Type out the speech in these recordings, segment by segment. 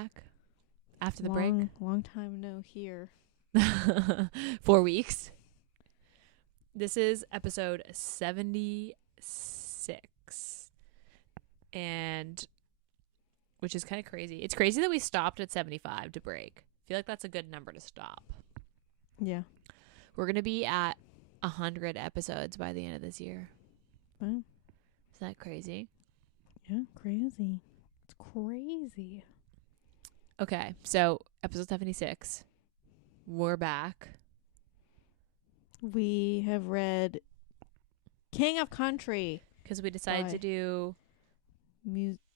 back after the break. Long time no here. 4 weeks. This is episode 76. And which is kind of crazy. It's crazy that we stopped at 75 to break. I feel like that's a good number to stop. Yeah. We're going to be at 100 episodes by the end of this year. Wow. Is that crazy? Yeah, crazy. It's crazy. Okay, so episode 76. We're back. We have read King of Country. Because we decided to do...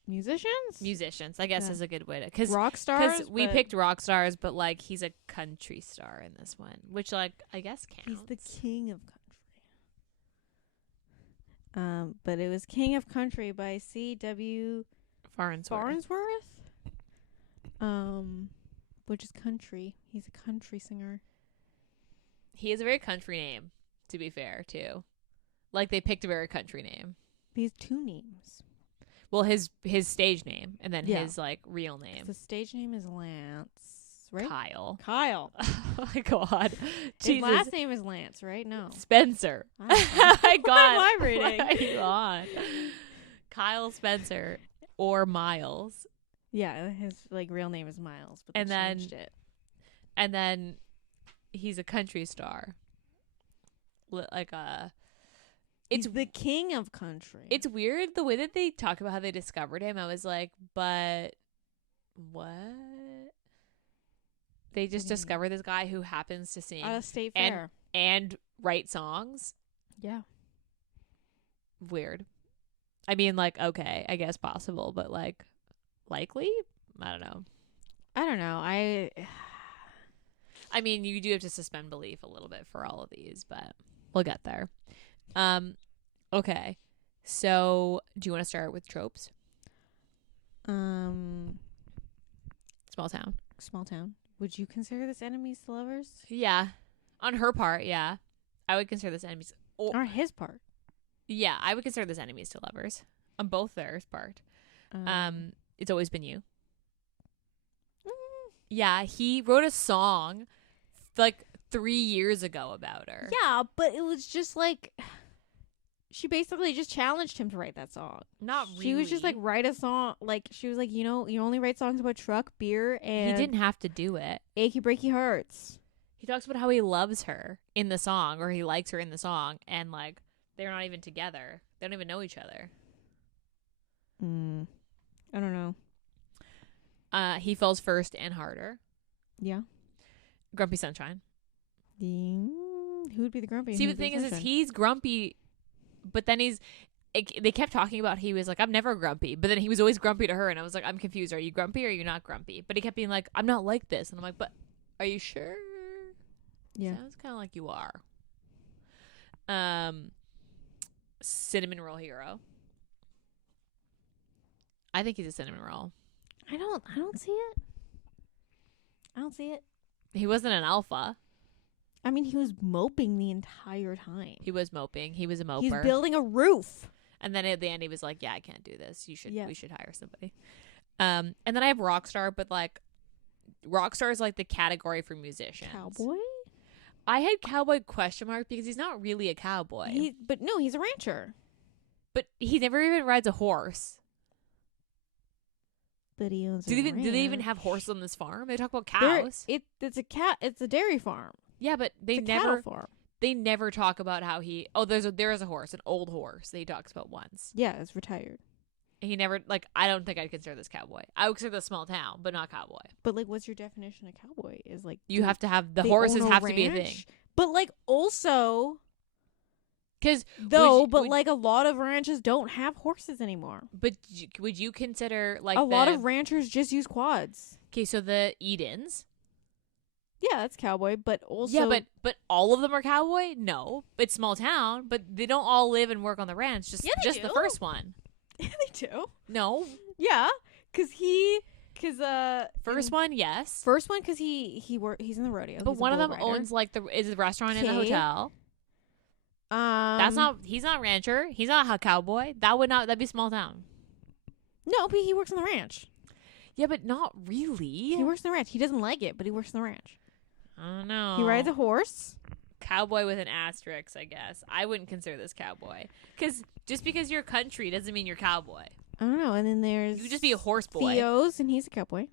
Musicians, I guess, is a good way to... Cause Rockstars? We picked Rockstars, but, like, he's a country star in this one. Which, like, I guess counts. He's the king of country. But it was King of Country by C.W. Farnsworth. Which is country. He's a country singer. He has a very country name, to be fair, too. Like, they picked a very country name. These two names. Well, his stage name, and then his, like, real name. The stage name is Lance, right? Kyle. Oh, my God. His last name is Lance, right? No. Spencer. Oh, my God. What am I reading? What are you on? Kyle Spencer or Miles. Yeah, his, like, real name is Miles, but they changed it. And then he's a country star. He's the king of country. It's weird the way that they talk about how they discovered him. I was like, but what? They just discovered this guy who happens to sing at a state fair and write songs. Yeah. Weird. I mean, like, okay, I guess possible, but, like, likely? I don't know. I mean, you do have to suspend belief a little bit for all of these, but we'll get there. Okay. So, do you want to start with tropes? Small town. Would you consider this enemies to lovers? Yeah. On her part, yeah. I would consider this enemies. Or his part. Yeah, I would consider this enemies to lovers. On both theirs part. It's always been you. Yeah, he wrote a song like 3 years ago about her. Yeah, but it was just like she basically just challenged him to write that song. Not really. She was just like, write a song. Like, she was like, you know, you only write songs about truck, beer, and he didn't have to do it. Achy breaky hearts. He talks about how he loves her in the song, or he likes her in the song, and like they're not even together. They don't even know each other. I don't know. He falls first and harder. Yeah. Grumpy Sunshine. Who would be the grumpy? See, the thing is he's grumpy, but then they kept talking about he was like, I'm never grumpy, but then he was always grumpy to her, and I was like, I'm confused. Are you grumpy or are you not grumpy? But he kept being like, I'm not like this, and I'm like, but are you sure? Yeah. Sounds kind of like you are. Cinnamon roll hero. I think he's a cinnamon roll. I don't see it. I don't see it. He wasn't an alpha. I mean, he was moping the entire time. He was moping. He was a moper. He's building a roof. And then at the end, he was like, yeah, I can't do this. We should hire somebody. And then I have Rockstar, but like, Rockstar is like the category for musicians. Cowboy? I had cowboy question mark because he's not really a cowboy. But no, he's a rancher. But he never even rides a horse. But he owns do they even have horses on this farm? They talk about cows. It's a dairy farm. Yeah, but they it's never a cattle farm. They never talk about how he. Oh, there is a horse, an old horse that he talks about once. Yeah, it's retired. He never I don't think I'd consider this cowboy. I would consider this small town, but not cowboy. But like, what's your definition of cowboy? Is like you have to have the horses have to be a thing. But like also. Because like a lot of ranches don't have horses anymore. But would you consider like a lot of ranchers just use quads? Okay, so the Edens. Yeah, that's cowboy, but also but all of them are cowboy? No, it's small town, but they don't all live and work on the ranch. Just the first one. Yeah, they do. No. Yeah, because first one, yes. First one because he's in the rodeo. But one of them owns like is the restaurant and the hotel. He's not a rancher. He's not a cowboy. That'd be small town. No, but he works on the ranch. Yeah, but not really. He works in the ranch. He doesn't like it, but he works in the ranch. I don't know. He rides a horse. Cowboy with an asterisk, I guess. I wouldn't consider this cowboy. Because just because you're country doesn't mean you're cowboy. I don't know. And then there's... You could just be a horse boy. Theo's, and he's a cowboy.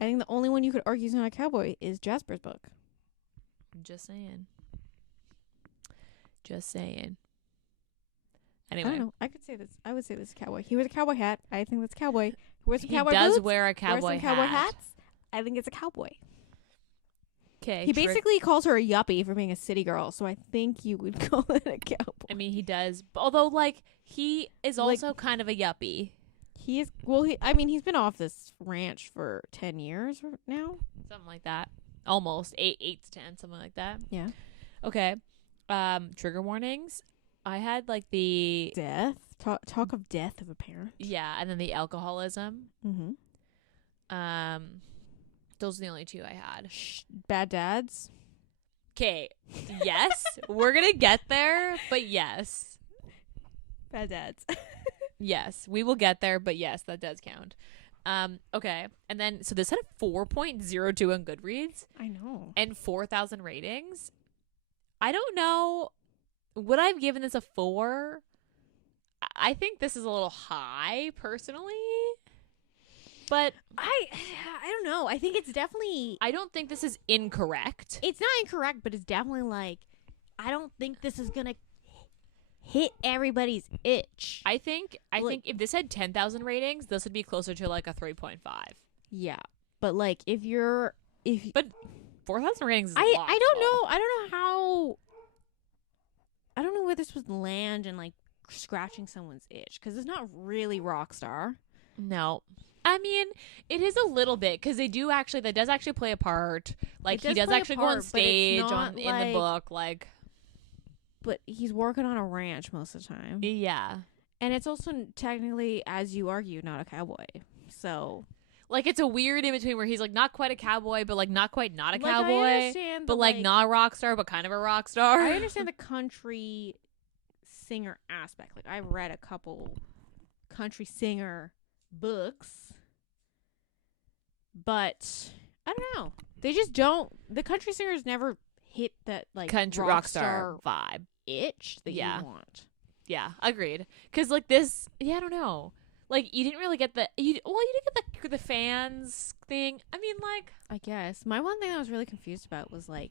I think the only one you could argue is not a cowboy is Jasper's book. Just saying. Just saying. Anyway. I don't know. I would say this is cowboy. He wears a cowboy hat. I think that's cowboy. He wears some He cowboy does boots. wear a cowboy wears some hat. cowboy hats. I think it's a cowboy. Okay. He basically calls her a yuppie for being a city girl, so I think you would call it a cowboy. I mean, he does. Although, like, he is also kind of a yuppie. He is... Well, he's been off this ranch for 10 years now. Something like that. Almost. 8 to 10, something like that. Yeah. Okay. Trigger warnings. I had, like, the... Death. Talk of death of a parent. Yeah, and then the alcoholism. Mm-hmm. Those are the only two I had. Bad dads. Okay. Yes. We're going to get there, but yes. Bad dads. Yes. We will get there, but yes, that does count. Okay. And then, so this had a 4.02 on Goodreads. I know. And 4,000 ratings. I don't know. Would I have given this a 4? I think this is a little high, personally. But I don't know. I think it's definitely... I don't think this is incorrect. It's not incorrect, but it's definitely like... I don't think this is going to hit everybody's itch. I think if this had 10,000 ratings, this would be closer to like a 3.5. Yeah. But like But 4,000 ratings is a lot. I don't know. I don't know how... I don't know where this would land and like scratching someone's itch, because it's not really Rockstar. No. I mean, it is a little bit, because that does actually play a part. Like, he does actually go on stage in the book, like. But he's working on a ranch most of the time. Yeah. And it's also technically, as you argue, not a cowboy. So. Like, it's a weird in between where he's like not quite a cowboy, but like not quite not a like, cowboy. I understand but like not a rock star, but kind of a rock star. I understand the country singer aspect. Like, I read a couple country singer books. But I don't know. They just don't. The country singers never hit that like country rock star vibe itch that you want. Yeah, agreed. Because like this, I don't know. Like, you didn't really get you didn't get the fans thing. I mean, like, I guess my one thing I was really confused about was like,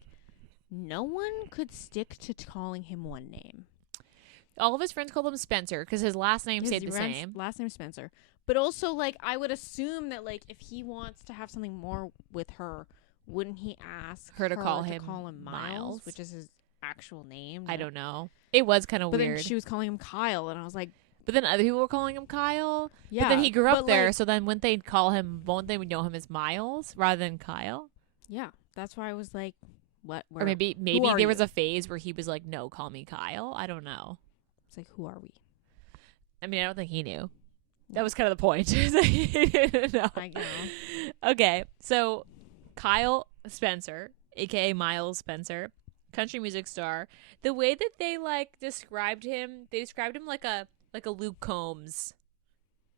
no one could stick to calling him one name. All of his friends called him Spencer because his last name stayed the same. Last name Spencer. But also, like, I would assume that, like, if he wants to have something more with her, wouldn't he ask her to call him Miles, which is his actual name? I don't know. It was kind of weird. But then she was calling him Kyle, and I was like... But then other people were calling him Kyle. Yeah. But then he grew up there, so then won't they know him as Miles rather than Kyle? Yeah. That's why I was like, what? Or maybe there was a phase where he was like, no, call me Kyle. I don't know. It's like, who are we? I mean, I don't think he knew. That was kind of the point. He didn't know. I know. Okay, so Kyle Spencer, a.k.a. Miles Spencer, country music star. The way that they, like, described him like a Luke Combs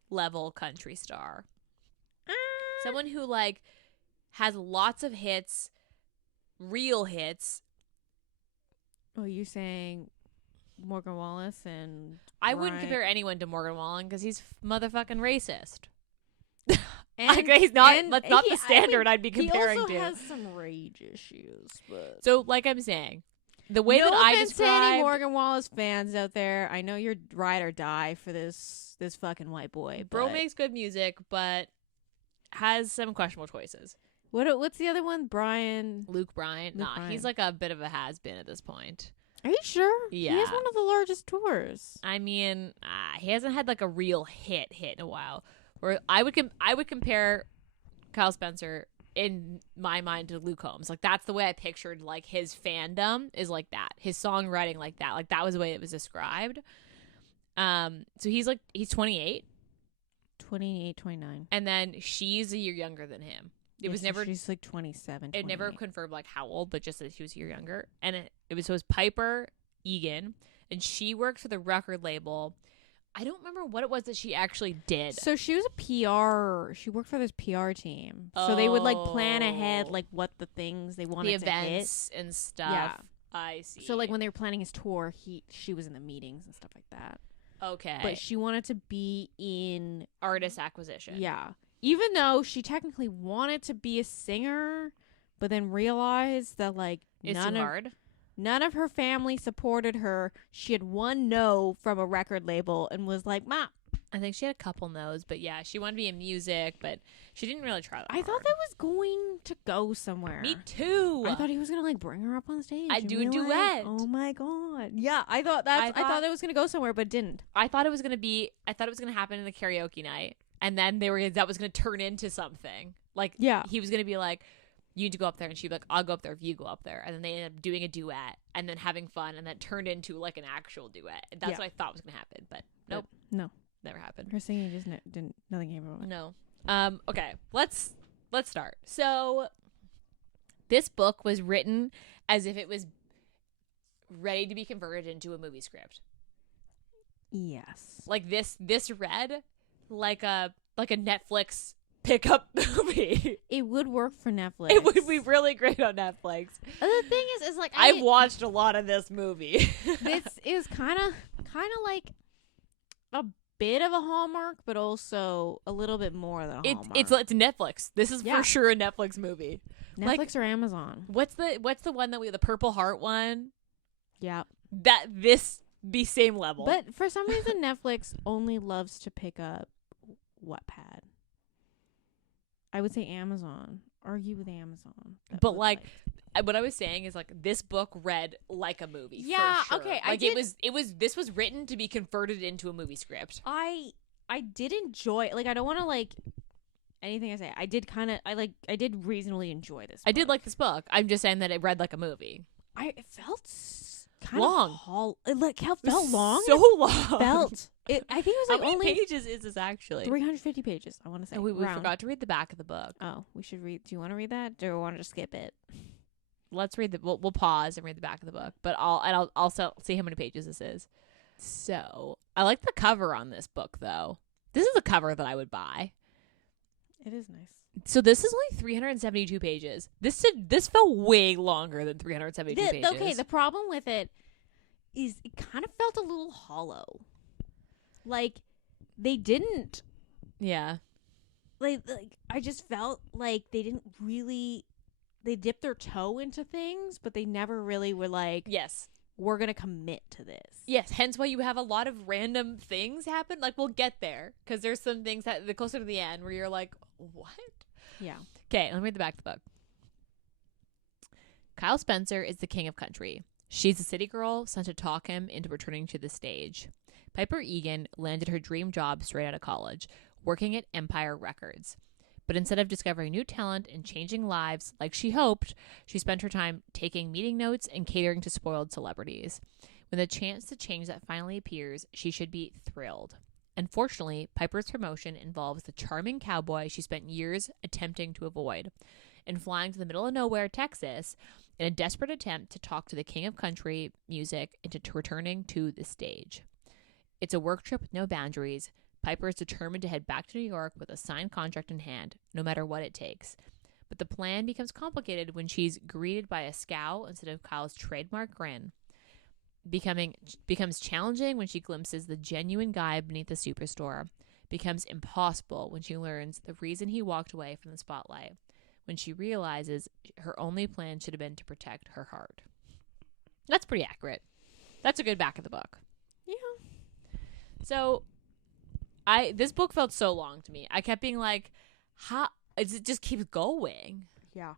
level country star. Someone who, like, has lots of hits, real hits. Oh, you saying Morgan Wallace and I wouldn't compare anyone to Morgan Wallen because he's motherfucking racist. And he's not. That's not the standard I'd be comparing to. He also has some rage issues, but so, like I'm saying, the way that I described to any Morgan Wallace fans out there, I know you're ride or die for this fucking white boy. Bro makes good music, but has some questionable choices. What's the other one? Luke Bryan. Nah, he's like a bit of a has-been at this point. Are you sure? Yeah. He has one of the largest tours. I mean, he hasn't had like a real hit in a while. Where I would compare Kyle Spencer in my mind to Luke Combs. Like, that's the way I pictured like his fandom is like that. His songwriting like that. Like, that was the way it was described. So he's 28. 28, 29. And then she's a year younger than him. She's like 27, 28. It never confirmed like how old, but just that she was a year younger. And it was Piper Egan, and she worked for the record label I don't remember what it was that she actually did. So she was a PR. She worked for this PR team. So they would like plan ahead, like what the things they wanted the to hit. events and stuff. Yeah. I see. So like when they were planning his tour, she was in the meetings and stuff like that. Okay. But she wanted to be in artist acquisition. Yeah. Even though she technically wanted to be a singer, but then realized that like it's too hard. None of her family supported her. She had one no from a record label and was like, "Ma." I think she had a couple no's, but yeah, she wanted to be in music, but she didn't really try that I thought that was going to go somewhere. Me too. I thought he was gonna like bring her up on stage. I do a duet. Oh my god. Yeah, I thought it was gonna go somewhere, but it didn't. I thought it was gonna happen in the karaoke night, and then that was gonna turn into something. Like, yeah, he was gonna be like, you need to go up there, and she'd be like, I'll go up there if you go up there. And then they ended up doing a duet and then having fun, and that turned into like an actual duet. And that's what I thought was gonna happen, but nope. No. Never happened. Her singing just didn't. Nothing came from it. No. Okay. Let's start. So, this book was written as if it was ready to be converted into a movie script. Yes. Like this read like a Netflix pickup movie. It would work for Netflix. It would be really great on Netflix. The thing is like I've watched a lot of this movie. This is kind of like a bit of a Hallmark, but also a little bit more than a Hallmark. It's Netflix. This is for sure a Netflix movie. Netflix or Amazon. What's the one that the Purple Heart one? Yeah. That this be same level. But for some reason Netflix only loves to pick up Wattpad. I would say Amazon. Argue with Amazon. But like what I was saying is like this book read like a movie. Yeah, for sure. okay. Like this was written to be converted into a movie script. I did enjoy I don't want to like anything I say. I did reasonably enjoy this book. I did like this book. I'm just saying that it read like a movie. It felt kind long. It felt long. So long. I think it was like how many only pages is this actually? 350 pages. I want to say. And we forgot to read the back of the book. Oh, we should read. Do you want to read that, or do you want to just skip it? Let's read we'll pause and read the back of the book, but I'll also see how many pages this is. So I like the cover on this book though. This is a cover that I would buy. It is nice. So this is only 372 pages. This felt way longer than 372 pages. Okay, the problem with it is it kind of felt a little hollow. Like they didn't. Yeah. Like I just felt like they didn't really. They dipped their toe into things, but they never really were like, yes, we're going to commit to this. Yes, hence why you have a lot of random things happen. Like, we'll get there, because there's some things that the closer to the end where you're like, what? Yeah. Okay, let me read the back of the book. Kyle Spencer is the king of country. She's a city girl sent to talk him into returning to the stage. Piper Egan landed her dream job straight out of college, working at Empire Records. But instead of discovering new talent and changing lives like she hoped, she spent her time taking meeting notes and catering to spoiled celebrities. When the chance to change that finally appears, she should be thrilled. Unfortunately, Piper's promotion involves the charming cowboy she spent years attempting to avoid, and flying to the middle of nowhere, Texas, in a desperate attempt to talk to the king of country music into returning to the stage. It's a work trip with no boundaries. Piper is determined to head back to New York with a signed contract in hand, no matter what it takes. But the plan becomes complicated when she's greeted by a scowl instead of Kyle's trademark grin. Becomes challenging when she glimpses the genuine guy beneath the superstore. Becomes impossible when she learns the reason he walked away from the spotlight. When she realizes her only plan should have been to protect her heart. That's pretty accurate. That's a good back of the book. Yeah. So this book felt so long to me. I kept being like, how it just keeps going. Yeah.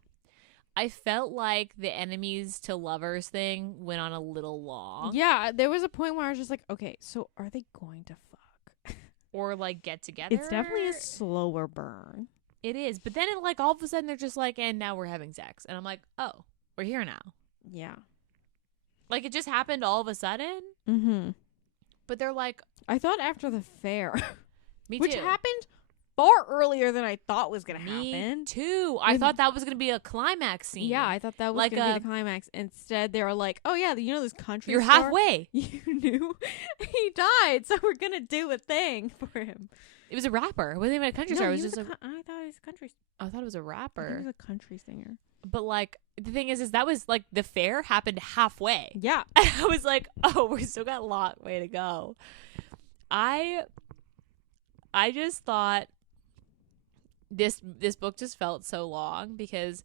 I felt like the enemies to lovers thing went on a little long. Yeah, there was a point where I was just like, okay, so are they going to fuck? Or like get together? It's definitely a slower burn. It is. But then it like all of a sudden they're just like, and now we're having sex. And I'm like, oh, we're here now. Yeah. Like it just happened all of a sudden. Mm-hmm. But they're like, I thought after the fair. Me Which too. happened far earlier than I thought was gonna Me happen. too. I thought that was gonna be a climax scene. Yeah, I thought that was Like gonna be the climax. Instead, they were like, "Oh yeah, you know this country You're store? halfway. You knew he died, so we're gonna do a thing for him." It was a rapper. It wasn't even a country No, star. It he was was just I thought he was a country. I thought it was a I think he rapper. was a country singer. But like the thing is that was like the fair happened halfway. Yeah, And I was like, oh, we still got a lot way to go. I just thought this book just felt so long because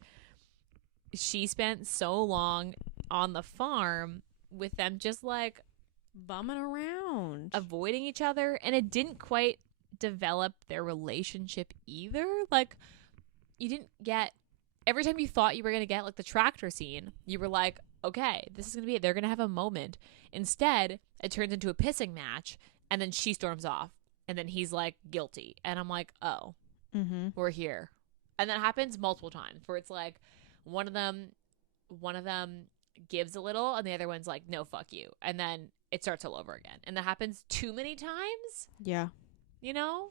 she spent so long on the farm with them just like bumming around, avoiding each other, and it didn't quite develop their relationship either. Like you didn't get every time you thought you were going to get like the tractor scene, you were like, okay, this is going to be it. They're going to have a moment. Instead, it turns into a pissing match, and then she storms off, and then he's like guilty, and I'm like, oh, we're here. And that happens multiple times where it's like one of them gives a little and the other one's like, no, fuck you, and then it starts all over again. And that happens too many times. Yeah. You know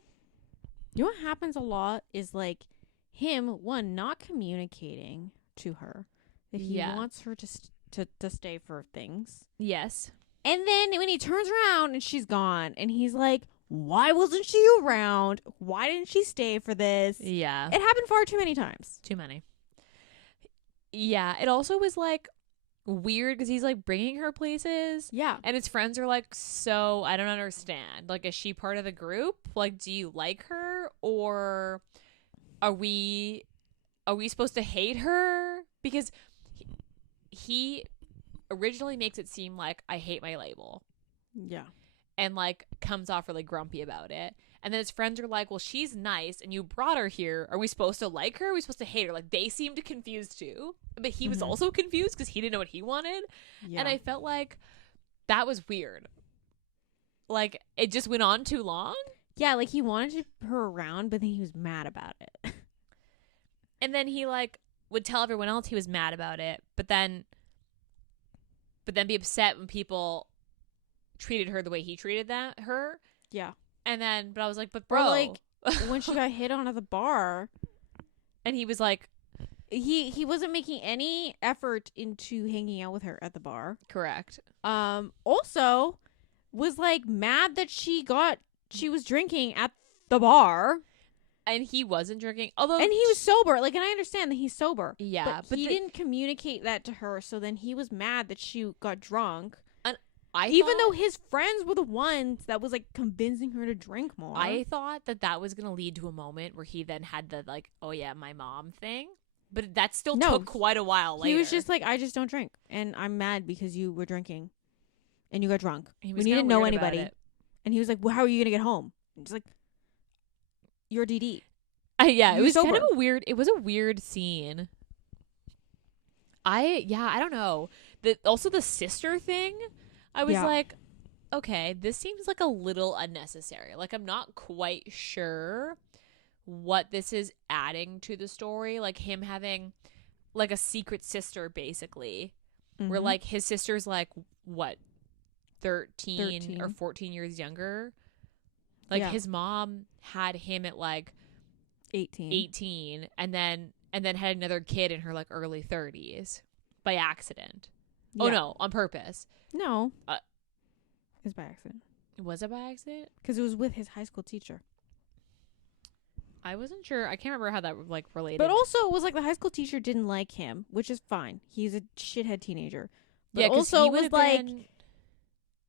what happens a lot is like him not communicating to her that he wants her to stay for things. Yes. And then when he turns around and she's gone and he's like, why wasn't she around? Why didn't she stay for this? Yeah. It happened far too many times. Too many. Yeah. It also was like weird because he's like bringing her places. Yeah. And his friends are like, so I don't understand. Like, is she part of the group? Like, do you like her? Or are we supposed to hate her? Because he originally makes it seem like I hate my label. Yeah. And like comes off really grumpy about it. And then his friends are like, well, she's nice and you brought her here. Are we supposed to like her? Are we supposed to hate her? Like, they seemed confused too. But he was also confused because he didn't know what he wanted. Yeah. And I felt like that was weird. Like, it just went on too long. Yeah, like he wanted her around, but then he was mad about it. And then he like would tell everyone else he was mad about it, but then be upset when people treated her the way he treated her. Yeah. And then, but I was like, but bro, or like when she got hit on at the bar, and he was like, he wasn't making any effort into hanging out with her at the bar. Correct. Also was like mad that she was drinking at the bar. And he wasn't drinking, and he was sober. Like, and I understand that he's sober. Yeah, but he didn't communicate that to her. So then he was mad that she got drunk. And even though his friends were the ones that was like convincing her to drink more. I thought that was gonna lead to a moment where he then had the like, oh yeah, my mom thing. But that still took quite a while later. He was just like, I just don't drink, and I'm mad because you were drinking, and you got drunk. We didn't know anybody. And he was like, well, how are you gonna get home? And it's like, you're DD. Yeah, it was sober. Kind of a weird. It was a weird scene. I don't know. Also the sister thing. I was like, okay, this seems like a little unnecessary. Like, I'm not quite sure what this is adding to the story. Like him having like a secret sister, basically, where like his sister's like what, 13 or 14 years younger. Like his mom had him at like 18 and then had another kid in her like early 30s by accident. Yeah. Oh no, on purpose. No. It was by accident. Was it by accident? Because it was with his high school teacher. I wasn't sure. I can't remember how that like related. But also it was like the high school teacher didn't like him, which is fine. He's a shithead teenager. But yeah, also it was like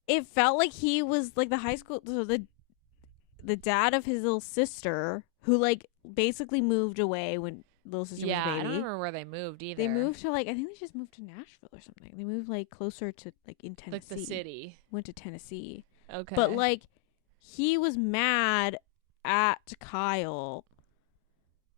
it felt like he was like the high school, so the dad of his little sister, who like basically moved away when little sister was a baby. I don't remember where they moved either. They moved to like, I think they just moved to Nashville or something. They moved like closer to like in Tennessee. Like the city. Went to Tennessee. Okay. But like he was mad at Kyle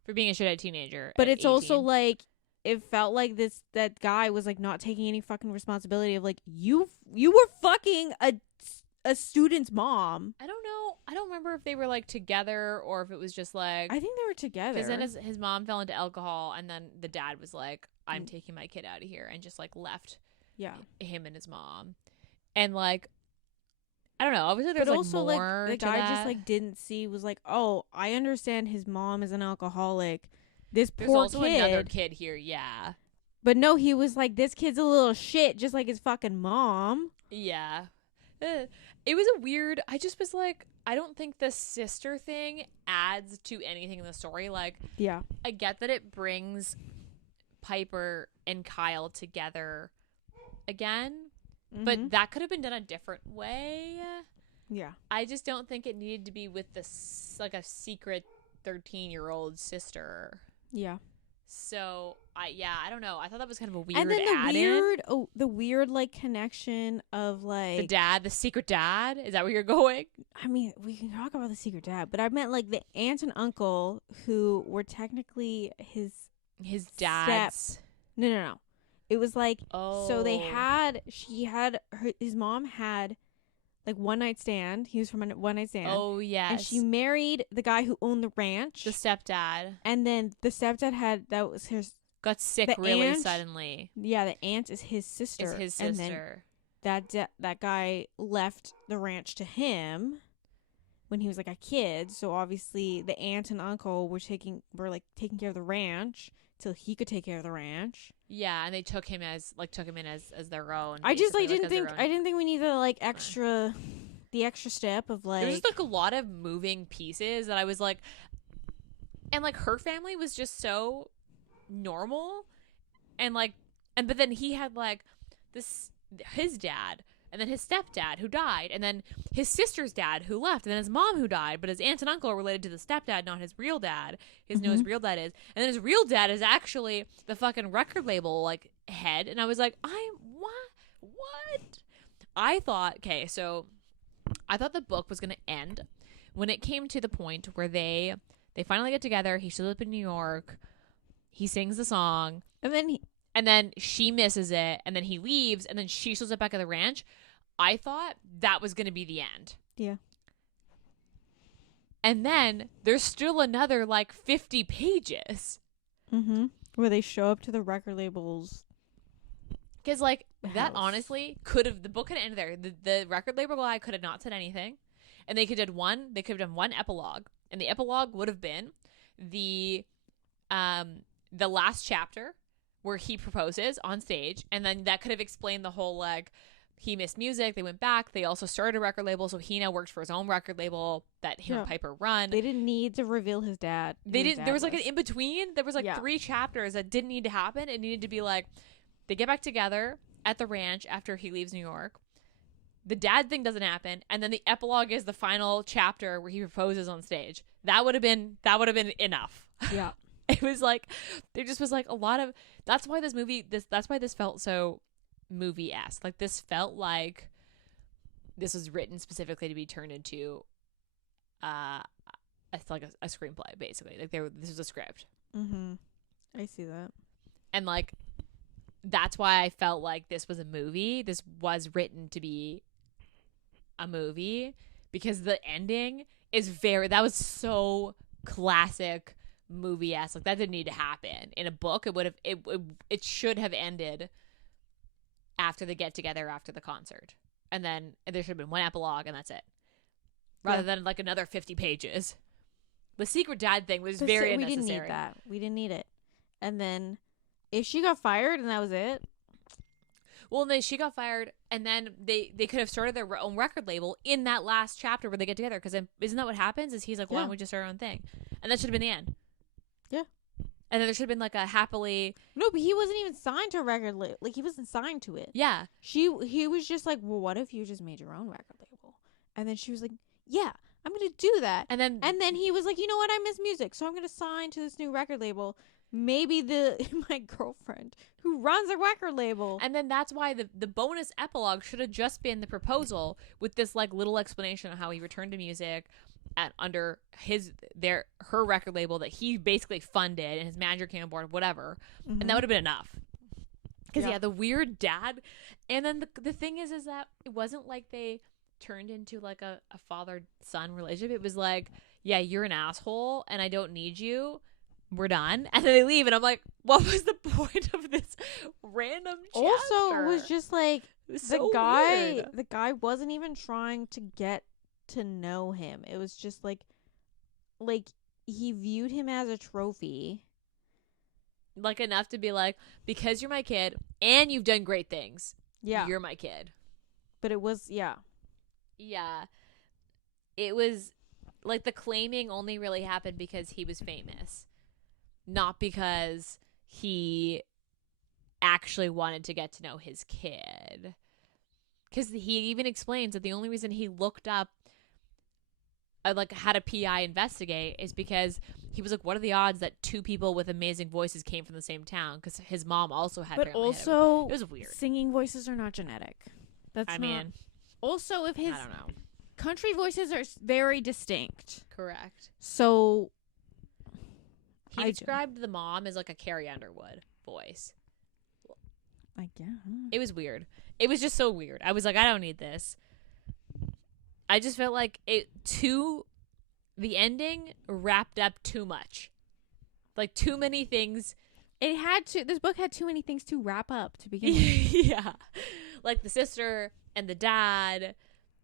for being a shithead teenager. But it's 18. also like it felt like that guy was like not taking any fucking responsibility of like you were fucking a student's mom. I don't know. I don't remember if they were like together or if it was just like, I think they were together. Because then his mom fell into alcohol, and then the dad was like, I'm taking my kid out of here, and just like left him and his mom. And like I don't know. Obviously, there's But also, like more the to guy that. just like didn't see, was like, oh, I understand his mom is an alcoholic. This There's poor also kid. another kid here. Yeah. But no, he was like, this kid's a little shit, just like his fucking mom. Yeah. It was a weird. I just was like, I don't think the sister thing adds to anything in the story. Like, Yeah. I get that it brings Piper and Kyle together again, but that could have been done a different way. Yeah. I just don't think it needed to be with this like a secret 13-year-old sister. Yeah. So I don't know. I thought that was kind of a weird And then add-in. the weird like connection of like The secret dad. Is that where you're going? I mean, we can talk about the secret dad, but I meant like the aunt and uncle who were technically his dad's. No. It was like, so they Oh. had, his mom had like one night stand. He was from a one night stand. Oh yes. And she married the guy who owned the ranch. the stepdad And then the stepdad that was his, got sick The really aunt- suddenly. yeah, the aunt is his sister. Is his And then sister. that guy left the ranch to him when he was like a kid. So obviously the aunt and uncle were taking care of the ranch till he could take care of the ranch. Yeah, and they took him in as their own. I just basically, didn't as their think own. we needed the extra step of like, There's just like a lot of moving pieces that I was like, and like her family was just so normal, but then he had like his dad, and then his stepdad who died, and then his sister's dad who left, and then his mom who died, but his aunt and uncle are related to the stepdad, not his real dad. His real dad is, and then his real dad is actually the fucking record label like head, and I was like, what? I thought the book was gonna end when it came to the point where they finally get together. He shows up in New York, he sings the song, and then she misses it, and then he leaves, and then she shows up back at the ranch. I thought that was going to be the end. yeah. And then there's still another like 50 pages. Where they show up to the record labels. Because like that House. honestly could have, the book could have ended there. The record label guy could have not said anything. And they could have done one epilogue. And the epilogue would have been the last chapter where he proposes on stage, and then that could have explained the whole like he missed music, they went back, they also started a record label, so he now works for his own record label that him and Piper run. They didn't need to reveal his dad. There was like an in between. There was like 3 chapters that didn't need to happen. It needed to be like they get back together at the ranch after he leaves New York. The dad thing doesn't happen, and then the epilogue is the final chapter where he proposes on stage. That would have been enough. Yeah. It was like there just was like a lot of. That's why this felt so movie-esque. Like this felt like this was written specifically to be turned into a screenplay, basically. Like this was a script. I see that. And like that's why I felt like this was a movie. This was written to be a movie because the ending is that was so classic movie-esque. Like that didn't need to happen in a book. It should have ended after the get together, after the concert, and then there should have been one epilogue and that's it, rather than like another 50 pages. The secret dad thing was very unnecessary. We didn't need that. We didn't need it. And then if she got fired and that was it. Well, then she got fired, and then they could have started their own record label in that last chapter where they get together. Because isn't that what happens? Is he's like, why don't we just start our own thing? And that should have been the end. Yeah. And then there should have been like a happily. No, but he wasn't even signed to a record label. Like he wasn't signed to it. Yeah. He was just like, well, what if you just made your own record label? And then she was like, yeah, I'm gonna do that. And then he was like, you know what? I miss music, so I'm gonna sign to this new record label. Maybe my girlfriend who runs a record label. And then that's why the bonus epilogue should have just been the proposal with this like little explanation of how he returned to music under her record label that he basically funded, and his manager came on board, whatever. And that would have been enough. Because the weird dad. And then the thing is that it wasn't like they turned into like a father-son relationship. It was like, yeah, you're an asshole and I don't need you. We're done. And then they leave, and I'm like, what was the point of this random chapter? Also, it was just like, It was so weird. The guy wasn't even trying to get to know him. It was just like he viewed him as a trophy. Like enough to be like, because you're my kid and you've done great things. Yeah. You're my kid. But it was, yeah. Yeah. It was like the claiming only really happened because he was famous. Not because he actually wanted to get to know his kid. Because he even explains that the only reason he looked up, like, had a PI investigate is because he was like, what are the odds that two people with amazing voices came from the same town? Because his mom also had. But also, it was weird. Singing voices are not genetic. I mean, also if his I don't know. Country voices are very distinct. Correct. So he described the mom as like a Carrie Underwood voice. I guess. It was weird. It was just so weird. I was like, I don't need this. I just felt like the ending wrapped up too much. Like too many things. This book had too many things to wrap up to begin with. Yeah. Like the sister and the dad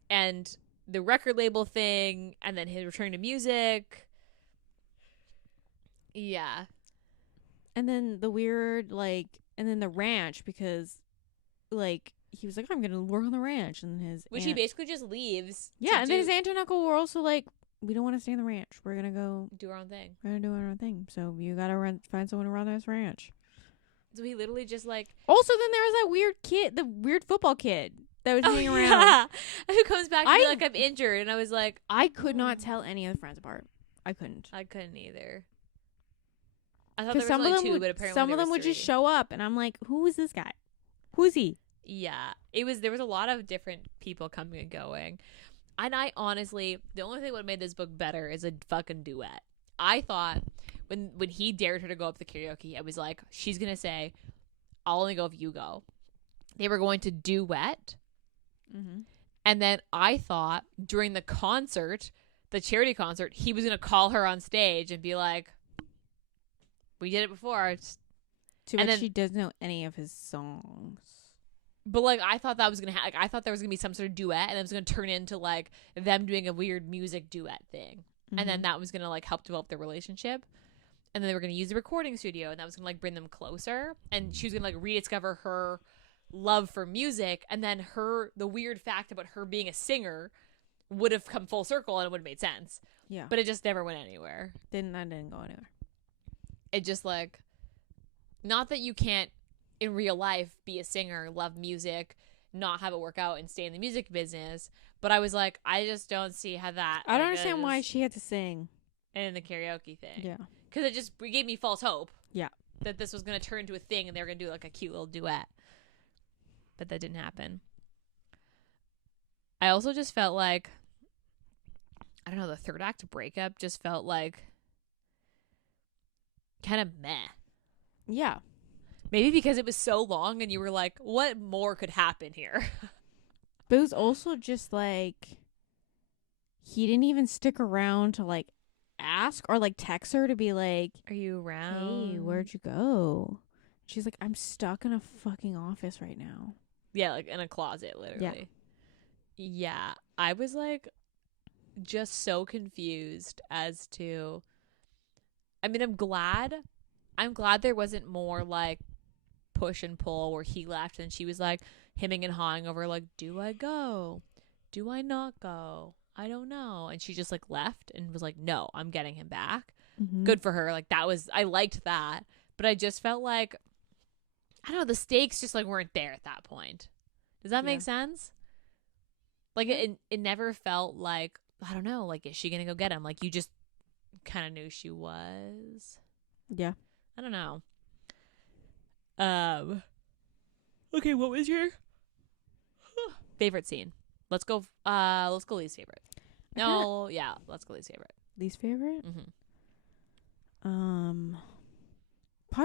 and the record label thing and then his return to music. Yeah. And then the weird, and then the ranch because, he was like, I'm going to work on the ranch. And he basically just leaves. Yeah, and then his aunt and uncle were also like, we don't want to stay on the ranch. We're going to go do our own thing. We're going to do our own thing. So you got to find someone to run this ranch. So he literally just Also, then there was that weird kid, the weird football kid that was hanging around. Yeah. Who comes back to be like, I'm injured. And I was like, I could not tell any of the friends apart. I couldn't either. I thought there was some only of them two, but apparently some of them would just show up, and I'm like, who is this guy? Who is he? Yeah, there was a lot of different people coming and going, and I honestly, the only thing that would have made this book better is a fucking duet. I thought when he dared her to go up the karaoke, I was like, she's gonna say, I'll only go if you go. They were going to duet, and then I thought during the concert, the charity concert, he was gonna call her on stage and be like, we did it before. Too bad she doesn't know any of his songs. But I thought that was gonna I thought there was gonna be some sort of duet, and it was gonna turn into them doing a weird music duet thing, and then that was gonna help develop their relationship, and then they were gonna use the recording studio, and that was gonna bring them closer, and she was gonna rediscover her love for music, and then the weird fact about her being a singer would have come full circle, and it would have made sense. Yeah, but it just never went anywhere. Didn't go anywhere. It just not that you can't in real life be a singer, love music, not have it work out and stay in the music business, but I was like, I just don't see how that I don't understand why she had to sing in the karaoke thing. Yeah, because it just gave me false hope. Yeah, that this was going to turn into a thing and they were going to do a cute little duet, but that didn't happen. I also just felt I don't know, the third act breakup just felt kind of meh. Yeah. Maybe because it was so long and you were like, what more could happen here? But it was also just he didn't even stick around to ask or text her to be like, are you around? Hey, where'd you go? She's like, I'm stuck in a fucking office right now. Yeah, in a closet, literally. Yeah. I was just so confused as to, I mean, I'm glad there wasn't more push and pull where he left and she was hemming and hawing over do I go? Do I not go? I don't know. And she just left and was no, I'm getting him back. Good for her. I liked that. But I just felt I don't know, the stakes just weren't there at that point. Does that make sense? It never felt I don't know, is she gonna go get him? You just kind of knew she was. Yeah. I don't know. Okay, what was your favorite scene? Let's go least favorite. No, yeah, let's go least favorite. Least favorite? Probably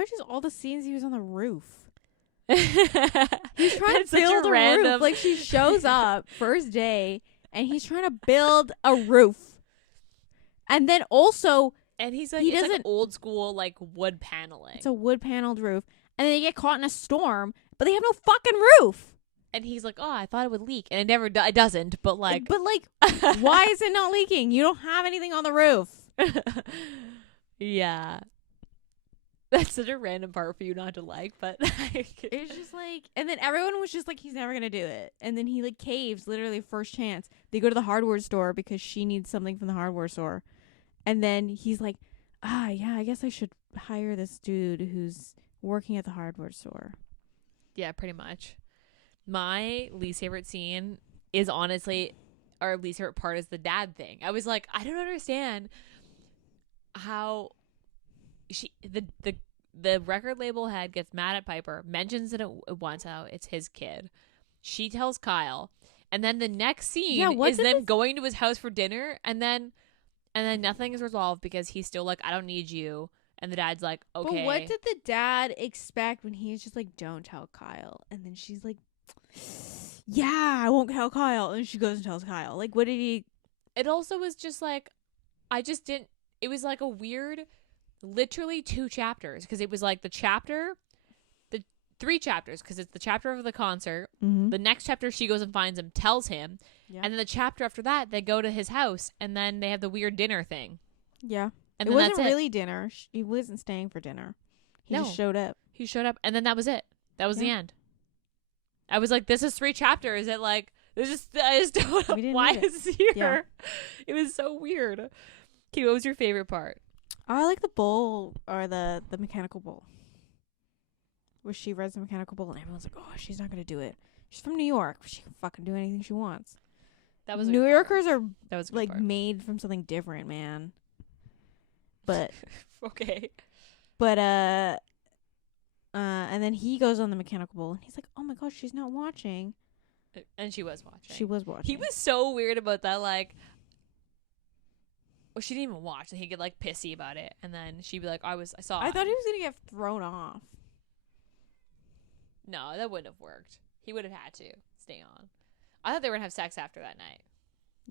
just all the scenes he was on the roof. He's trying to build a random roof. She shows up first day and he's trying to build a roof. And then also, and he's it's old school wood paneling. It's a wood paneled roof. And then they get caught in a storm, but they have no fucking roof. And he's like, oh, I thought it would leak. And it never it doesn't. But like. Why is it not leaking? You don't have anything on the roof. Yeah. That's such a random part for you not to like. But it's just like. And then everyone was just like, he's never going to do it. And then he like caves literally first chance. They go to the hardware store because she needs something from the hardware store. And then he's like, yeah, I guess I should hire this dude who's working at the hardware store. Yeah, pretty much. My least favorite scene is honestly, our least favorite part is the dad thing. I was like, I don't understand how the record label head gets mad at Piper, mentions it once how it's his kid. She tells Kyle, and then the next scene is them going to his house for dinner, and then nothing is resolved because he's still like, I don't need you. And the dad's like, okay. But what did the dad expect when he's just like, don't tell Kyle? And then she's like, yeah, I won't tell Kyle. And she goes and tells Kyle. Like, what did he? It also was just like, I just didn't. It was like a weird, literally 2 chapters. Because it was like the 3 chapters. Because it's the chapter of the concert. Mm-hmm. The next chapter, she goes and finds him, tells him. Yeah. And then the chapter after that, they go to his house. And then they have the weird dinner thing. Yeah. And it wasn't really dinner. He wasn't staying for dinner. He just showed up. He showed up, and then that was it. That was the end. I was like, "This is 3 chapters." And like, I just don't know why it's here. Yeah. It was so weird. Okay, what was your favorite part? I like the bowl or the mechanical bowl, where she rides the mechanical bull, and everyone's like, "Oh, she's not gonna do it. She's from New York. She can fucking do anything she wants." That was New Yorkers are that was like made from something different, man. But okay. But and then he goes on the mechanical bull, and he's like, "Oh my gosh, she's not watching." And she was watching. She was watching. He was so weird about that. Like, well, she didn't even watch, and he'd get like pissy about it, and then she'd be like, I saw." I thought he was gonna get thrown off. No, that wouldn't have worked. He would have had to stay on. I thought they were gonna have sex after that night.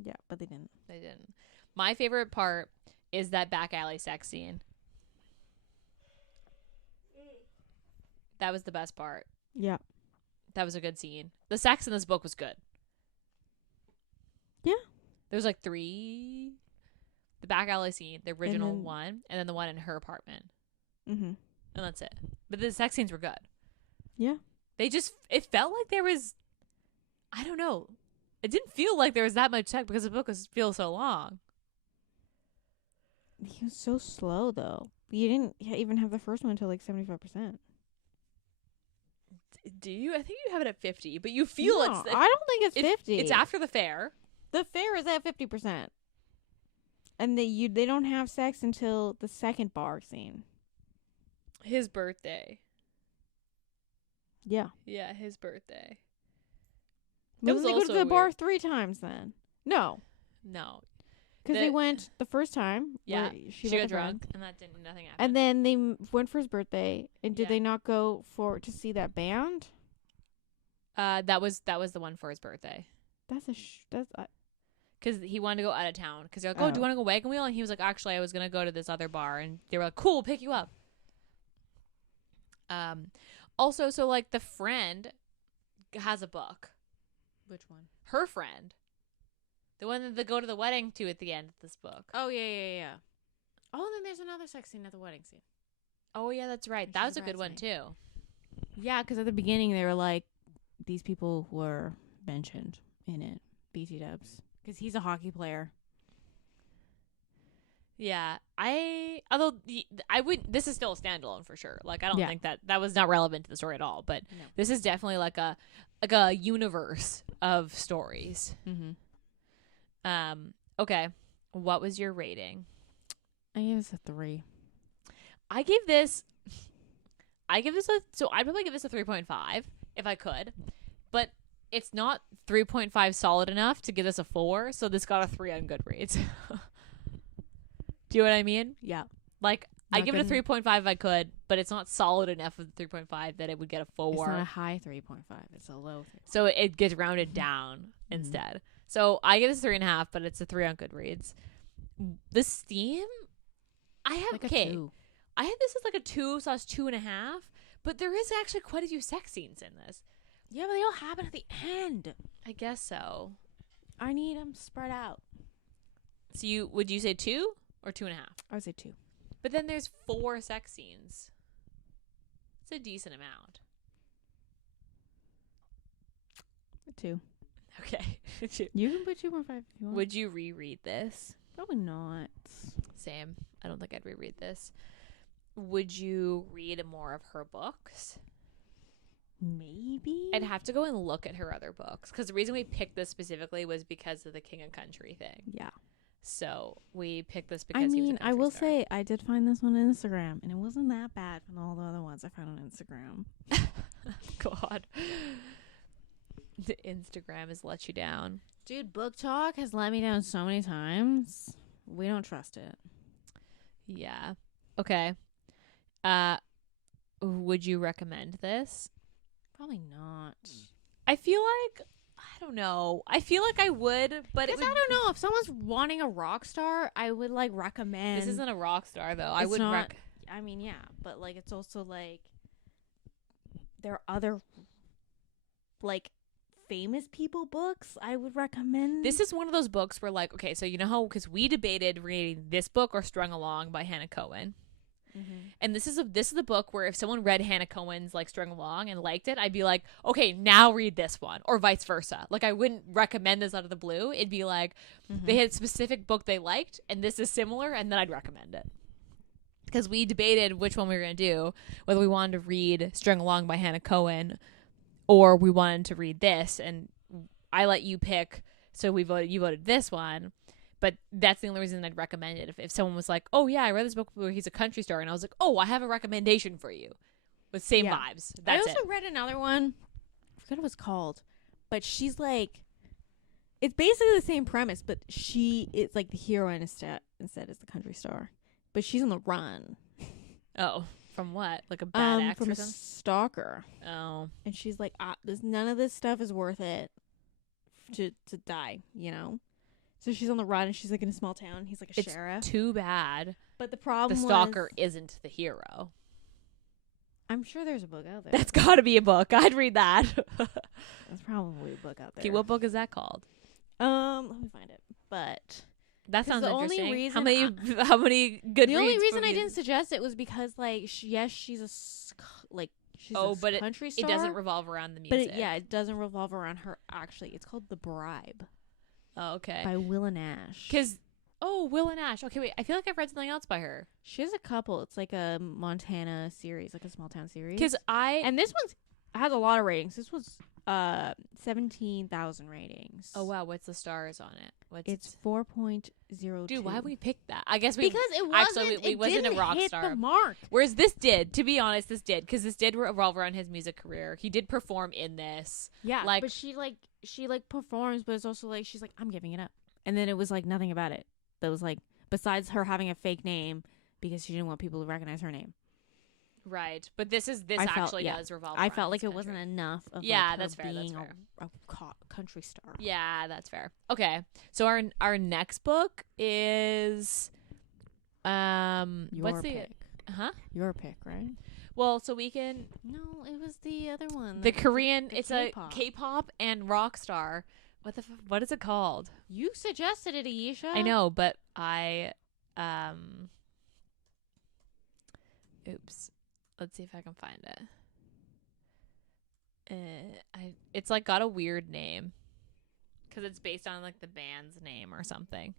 Yeah, but they didn't. They didn't. My favorite part is that back alley sex scene. That was the best part. Yeah. That was a good scene. The sex in this book was good. Yeah. There was like 3. The back alley scene, the original one, and then the one in her apartment. Mm-hmm. And that's it. But the sex scenes were good. Yeah. It felt like there was, I don't know. It didn't feel like there was that much sex because the book feels so long. He was so slow, though. You didn't even have the first one until like 75%. Do you? I think you have it at 50, but you feel I don't think it's 50. It's after the fair. The fair is at 50%. And they don't have sex until the second bar scene. His birthday. Yeah. Yeah, his birthday. Didn't they go to the bar 3 times then? No. Because they went the first time. Yeah. She got drunk, and that didn't. Nothing happened. And then they went for his birthday. And did they not go to see that band? That was the one for his birthday. That's because he wanted to go out of town. Because they're like, "Oh, do you want to go wagon wheel?" And he was like, "Actually, I was gonna go to this other bar." And they were like, "Cool, we'll pick you up." Also, so like the friend has a book. Which one? Her friend. The one that they go to the wedding to at the end of this book. Oh, yeah. Oh, and then there's another sex scene at the wedding scene. Oh, yeah, that's right. That was a good one, too. Yeah, because at the beginning, they were like, these people were mentioned in it. BT Dubs. Because he's a hockey player. Yeah. This is still a standalone for sure. Like, I don't think that was not relevant to the story at all. But this is definitely like a universe of stories. Mm-hmm. Okay. What was your rating? I gave this a 3. I'd probably give this a 3.5 if I could, but it's not 3.5 solid enough to give this a 4. So this got a 3 on Goodreads. Do you know what I mean? Yeah. Like I give it a 3.5 if I could, but it's not solid enough of 3.5 that it would get a 4. It's not a high 3.5. It's a low 3.5. So it gets rounded down instead. So I give this 3.5, but it's a 3 on Goodreads. This theme, I have like a 2. I had this as like a 2, so I was 2.5. But there is actually quite a few sex scenes in this. Yeah, but they all happen at the end. I guess so. I need them spread out. So would you say 2 or 2.5? I would say 2. But then there's 4 sex scenes. It's a decent amount. 2. Okay. 2. You can put 2.5 if you want. Would you reread this? Probably not. Same. I don't think I'd reread this. Would you read more of her books? Maybe. I'd have to go and look at her other books, because the reason we picked this specifically was because of the King and Country thing. Yeah. So we picked this because he was a country I will star. say I did find this on Instagram, and it wasn't that bad from all the other ones I found on Instagram. God. The Instagram has let you down. Dude, Book Talk has let me down so many times. We don't trust it. Yeah. Okay. Would you recommend this? Probably not. I feel like, I don't know. I feel like I would, but Because I don't know. If someone's wanting a Rockstar, I would, like, recommend. This isn't a Rockstar, though. I would not. I mean, yeah. But, like, it's also, like, there are other, like, famous people books I would recommend. This is one of those books where, like, okay, so you know how, because we debated reading this book or Strung Along by Hannah Cohen. Mm-hmm. And this is the book where if someone read Hannah Cohen's like Strung Along and liked it, I'd be like, okay, now read this one, or vice versa. Like, I wouldn't recommend this out of the blue. It'd be like they had a specific book they liked, and this is similar, and then I'd recommend it. Because we debated which one we were gonna do, whether we wanted to read Strung Along by Hannah Cohen, or we wanted to read this, and I let you pick. So you voted this one. But that's the only reason I'd recommend it. If someone was like, oh, yeah, I read this book where he's a country star. And I was like, oh, I have a recommendation for you. With same vibes. That's I also read another one. I forgot what it was called. But she's like, it's basically the same premise. But it's like the heroine instead is the country star. But she's on the run. Oh, from what? Like a bad ex from or a something? stalker. Oh. And she's like, none of this stuff is worth it to die, you know? So she's on the run, and she's like in a small town. He's like a sheriff. Too bad. But the problem the stalker isn't the hero. I'm sure there's a book out there. That's got to be a book. I'd read that. There's probably a book out there. Okay, what book is that called? Let me find it. But that sounds interesting. Only reason how many good? The only reason I didn't suggest it was because like she's a country star. It doesn't revolve around the music. But it doesn't revolve around her. Actually, it's called The Bribe. Oh, okay. By Will and Ash. Will and Ash. Okay, wait. I feel like I've read something else by her. She has a couple. It's like a Montana series, like a small town series. And this one has a lot of ratings. This was 17,000 ratings. Oh wow, what's the stars on it? It's 4.02. Dude, why we pick that? I guess because it wasn't. Actually, it wasn't a rock hit star. The mark. Whereas this did. To be honest, because this did revolve around his music career. He did perform in this. Yeah, but she performs, but it's also like she's like, I'm giving it up. And then it was like nothing about it. That was like, besides her having a fake name because she didn't want people to recognize her name. Right, but this actually does revolve. I felt like it wasn't enough of that's fair. being that's fair. a country star. Yeah, that's fair. Okay, so our next book is Your pick. Your pick, right? Well, so we can. No, it was the other one. The Korean. It's K-pop. a K-pop and Rockstar. What is it called? You suggested it, Ayesha. I know, but I oops. Let's see if I can find it. It's like got a weird name because it's based on like the band's name or something.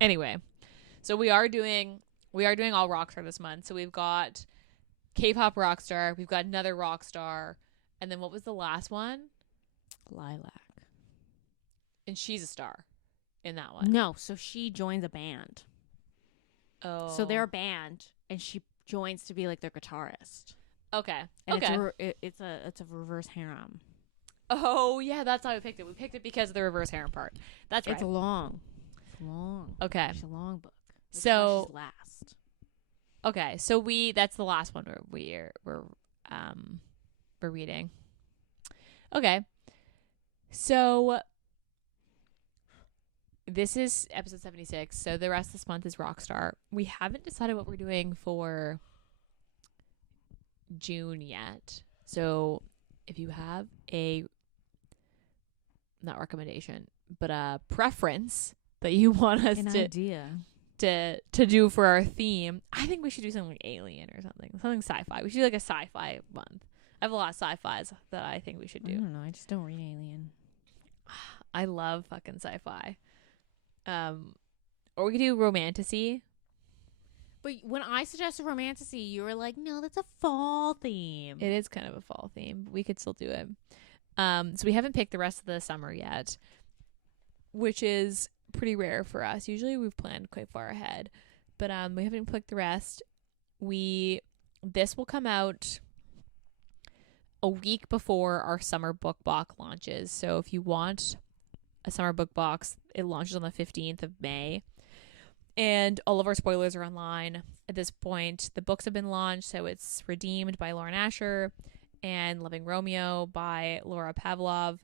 Anyway, so we are doing all Rockstar this month. So we've got K-pop Rockstar, we've got another Rockstar, and then what was the last one? Lilac. And she's a star in that one. No, so she joins a band. Oh. So they're a band, and she joins to be like their guitarist. Okay. And it's a reverse harem. Oh, yeah, that's how we picked it. We picked it because of the reverse harem part. That's right. It's long. Okay. It's a long book. So last. Okay, so that's the last one we're reading. Okay. So this is episode 76. So the rest of this month is Rockstar. We haven't decided what we're doing for June yet. So if you have a, not recommendation, but a preference that you want us to do for our theme, I think we should do something like Alien or something sci-fi. We should do like a sci-fi month. I have a lot of sci-fis that I think we should do. I don't know. I just don't read Alien. I love fucking sci-fi. Or we could do romantasy. But when I suggested romantasy, you were like, no, that's a fall theme. It is kind of a fall theme. But we could still do it. So we haven't picked the rest of the summer yet, which is pretty rare for us. Usually we've planned quite far ahead, but we haven't picked the rest. This will come out a week before our summer book box launches. So if you want a summer book box, it launches on the 15th of May. And all of our spoilers are online at this point. The books have been launched, so it's Redeemed by Lauren Asher and Loving Romeo by Laura Pavlov,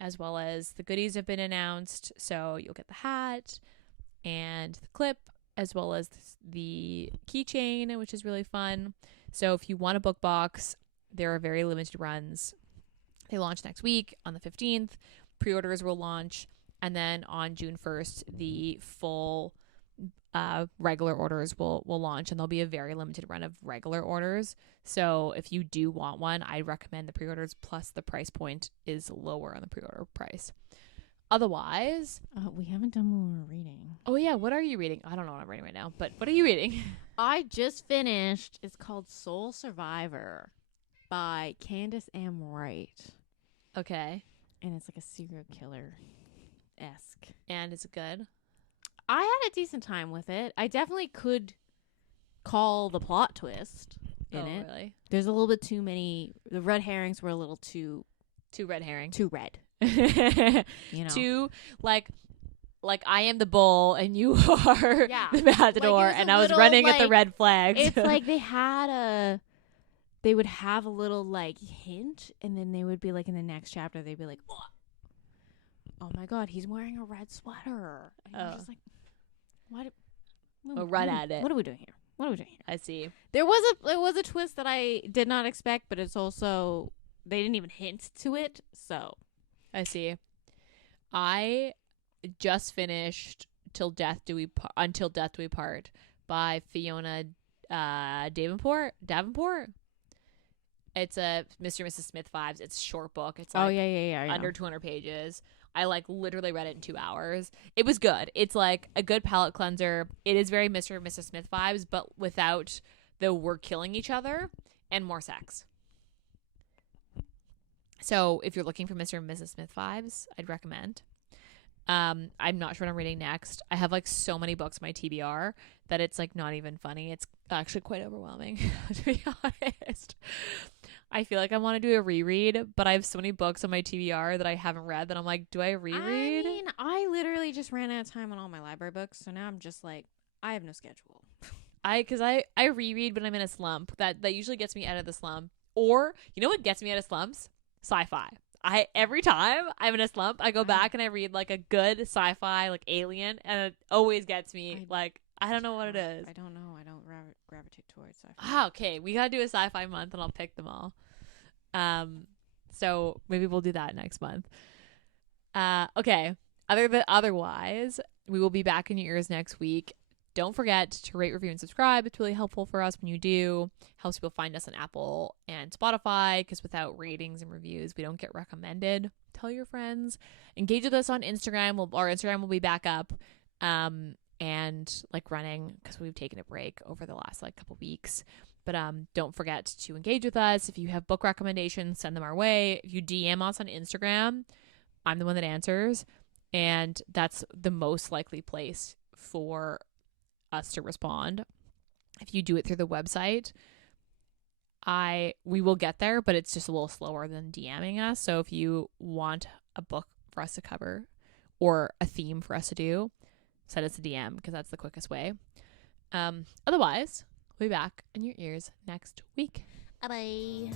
as well as the goodies have been announced. So you'll get the hat and the clip, as well as the keychain, which is really fun. So if you want a book box, there are very limited runs. They launch next week on the 15th. Pre-orders will launch. And then on June 1st, the full regular orders will launch, and there'll be a very limited run of regular orders. So if you do want one, I recommend the pre-orders, plus the price point is lower on the pre-order price. Otherwise, we haven't done what we're reading. Oh yeah, what are you reading? I don't know what I'm reading right now, but what are you reading? I just finished. It's called Soul Survivor by Candace M. Wright. Okay. And it's like a serial killer-esque. And is it good? I had a decent time with it. I definitely could call the plot twist in it. Really? There's a little bit too many. The red herrings were a little too red herring. Too red. You know. Too like I am the bull and you are the matador, like, and I was running at the red flags. It's like they would have a little like hint, and then they would be like in the next chapter they'd be like, oh my god, he's wearing a red sweater. And you're just like, run at it. What are we doing here? I see. There was a twist that I did not expect, but it's also they didn't even hint to it. So I see. I just finished Until Death Do We Part by Fiona Davenport. It's a Mr. and Mrs. Smith vibes. It's a short book. It's like under 200 pages. I literally read it in 2 hours. It was good. It's like a good palate cleanser. It is very Mr. and Mrs. Smith vibes, but without the we're killing each other and more sex. So if you're looking for Mr. and Mrs. Smith vibes, I'd recommend. I'm not sure what I'm reading next. I have so many books on my TBR that it's not even funny. It's actually quite overwhelming, to be honest. I feel like I want to do a reread, but I have so many books on my TBR that I haven't read that I'm like, do I reread? I mean, I literally just ran out of time on all my library books, so now I'm just like, I have no schedule. Because I reread when I'm in a slump. That usually gets me out of the slump. Or, you know what gets me out of slumps? Sci-fi. Every time I'm in a slump, I go back and I read a good sci-fi, like Alien, and it always gets me. I don't know what it is. I don't know. I don't gravitate towards sci-fi. Ah, okay. We gotta do a sci-fi month, and I'll pick them all. So maybe we'll do that next month. Okay. Otherwise, we will be back in your ears next week. Don't forget to rate, review, and subscribe. It's really helpful for us when you do. Helps people find us on Apple and Spotify, because without ratings and reviews, we don't get recommended. Tell your friends. Engage with us on Instagram. Our Instagram will be back up and running, because we've taken a break over the last couple weeks. But don't forget to engage with us. If you have book recommendations, send them our way. If you DM us on Instagram, I'm the one that answers. And that's the most likely place for us to respond. If you do it through the website, we will get there, but it's just a little slower than DMing us. So if you want a book for us to cover or a theme for us to do, send us a DM, because that's the quickest way. Otherwise, we'll be back in your ears next week. Bye-bye.